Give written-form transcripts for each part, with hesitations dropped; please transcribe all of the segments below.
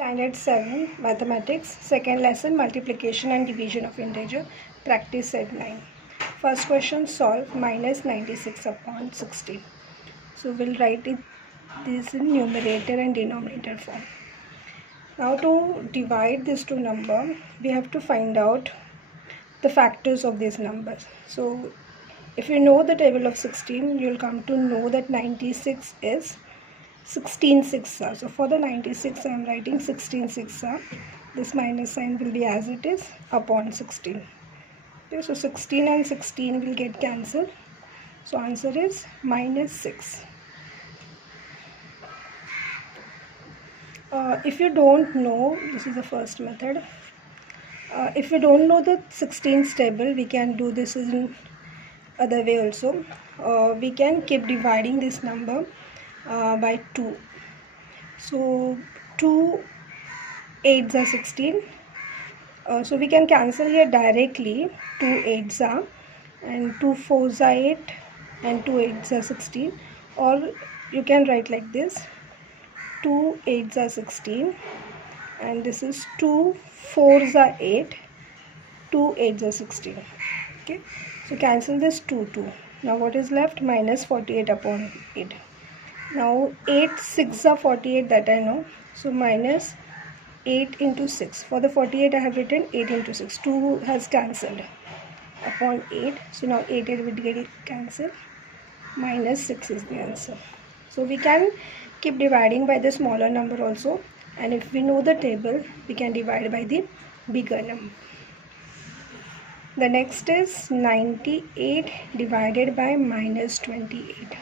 Standard 7 Mathematics, second lesson Multiplication and Division of Integer, practice set 9. First question, solve minus 96 upon 16. So we'll write this in numerator and denominator form. Now to divide these two numbers, we have to find out the factors of these numbers. So if you know the table of 16, you'll come to know that 96 is 16 sixes. So for the 96 I am writing 16 sixes. This minus sign will be as it is upon 16. Okay, so 16 and 16 will get cancelled. So answer is minus 6. If you don't know, this is the first method. If you don't know the 16th table, we can do this in other way also. We can keep dividing this number by 2. So 2 8s are 16. So we can cancel here directly. 2 8s are, and 2 4s are 8 and 2 8s are 16. Or you can write like this: 2 8s are 16 and this is 2 4s are 8, 2 8s are 16. Okay, so cancel this 2 2. Now what is left? Minus 48 upon 8. Now 8 6 are 48, that I know. So minus 8 into 6. For the 48 I have written 8 into 6. 2 has cancelled upon 8. So now 8 will get cancelled. Minus 6 is the answer. So we can keep dividing by the smaller number also. And if we know the table, we can divide by the bigger number. The next is 98 divided by minus 28.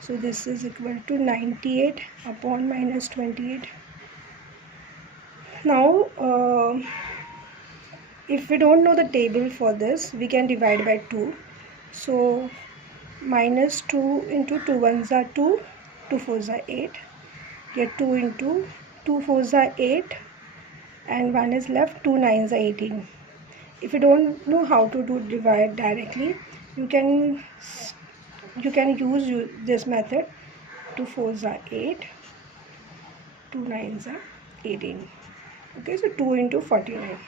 So this is equal to 98 upon minus 28. Now, if we don't know the table for this, we can divide by 2. So minus 2 into 2 1s are 2, 2 4s are 8. Here 2 into 2 4s are 8 and 1 is left, 2 9s are 18. If you don't know how to do divide directly, you can use this method. 2 4s are 8, 2 9s are 18. Okay, so 2 into 49.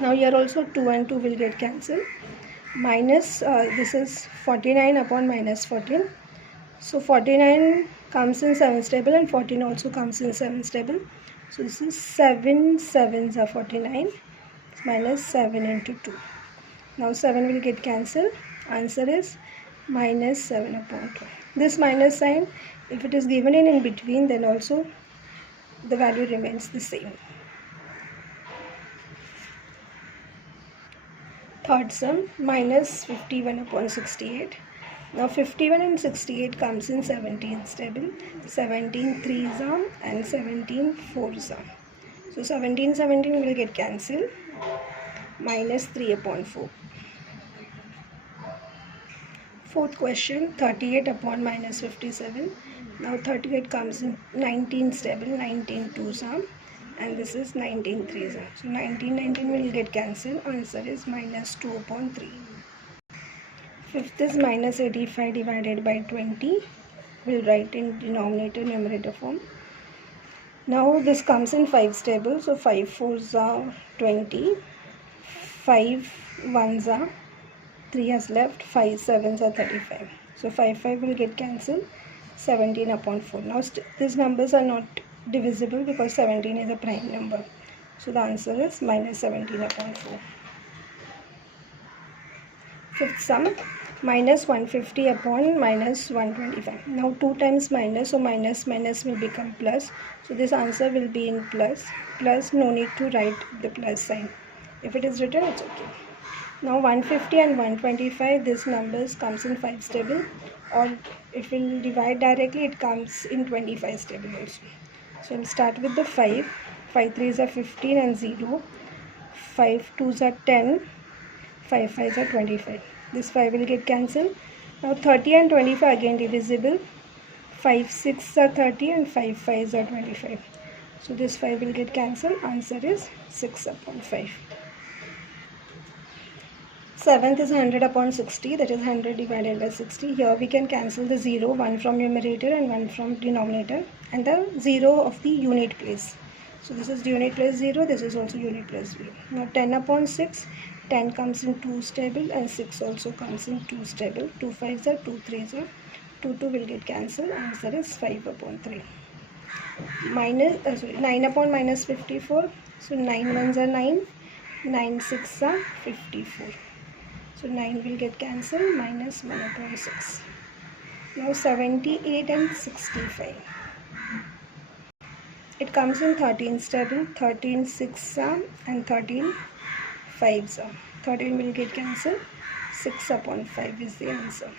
Now here also 2 and 2 will get cancelled. Minus, this is 49 upon minus 14. So 49 comes in 7's table and 14 also comes in 7's table. So this is 7 7s are 49 minus 7 into 2. Now 7 will get cancelled. Answer is minus 7 upon 12. This minus sign, if it is given in between, then also the value remains the same. Third sum, minus 51 upon 68. Now 51 and 68 comes in 17's table. 17 3s are and 17 4s are. So 17 will get cancelled. Minus 3 upon 4. Fourth question, 38 upon minus 57. Now 38 comes in 19's table, 19 2s are and this is 19 3s are. So 19 will get cancelled. Answer is minus 2 upon 3. Fifth is minus 85 divided by 20. We'll write in denominator numerator form. Now this comes in 5's table. So 5 4s are 20. 5 1s are 3 has left, 5 7s are 35. So 5 will get cancelled. 17 upon 4. Now these numbers are not divisible because 17 is a prime number. So the answer is minus 17 upon 4. Fifth sum, minus 150 upon minus 125. Now 2 times minus, so minus will become plus. So this answer will be in plus. Plus, no need to write the plus sign. If it is written, it's okay. Now 150 and 125, this numbers comes in 5's table, or if we'll divide directly, it comes in 25's table also. So we'll start with the 5. 5 3s are 15 and 0. 5 2s are 10. 5 5s are 25. This 5 will get cancelled. Now 30 and 25 again divisible. 5 6s are 30 and 5 5s are 25. So this 5 will get cancelled. Answer is 6 upon 5. Seventh is 100 upon 60, that is 100 divided by 60. Here we can cancel the 0, one from numerator and one from denominator, and the 0 of the unit place. So this is unit place 0, this is also unit place 0. Now 10 upon 6, 10 comes in 2's table and 6 also comes in 2's table. 2 5s are 2 3s are 2 2 will get cancelled. Answer is 5 upon 3. 9 upon minus 54. So 9 ones are 9, 9 6 are 54. So 9 will get cancelled, minus 1 upon 6. Now 78 and 65. It comes in 13's table, 13 6 and 13 5s. 13 will get cancelled, 6 upon 5 is the answer.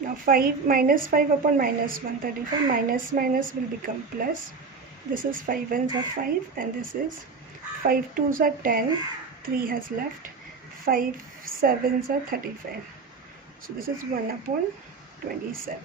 Now 5 minus 5 upon minus 135, minus minus will become plus. This is 5 1s are 5 and this is 5 2s are 10, 3 has left, 5 7s are 35. So this is 1 upon 27.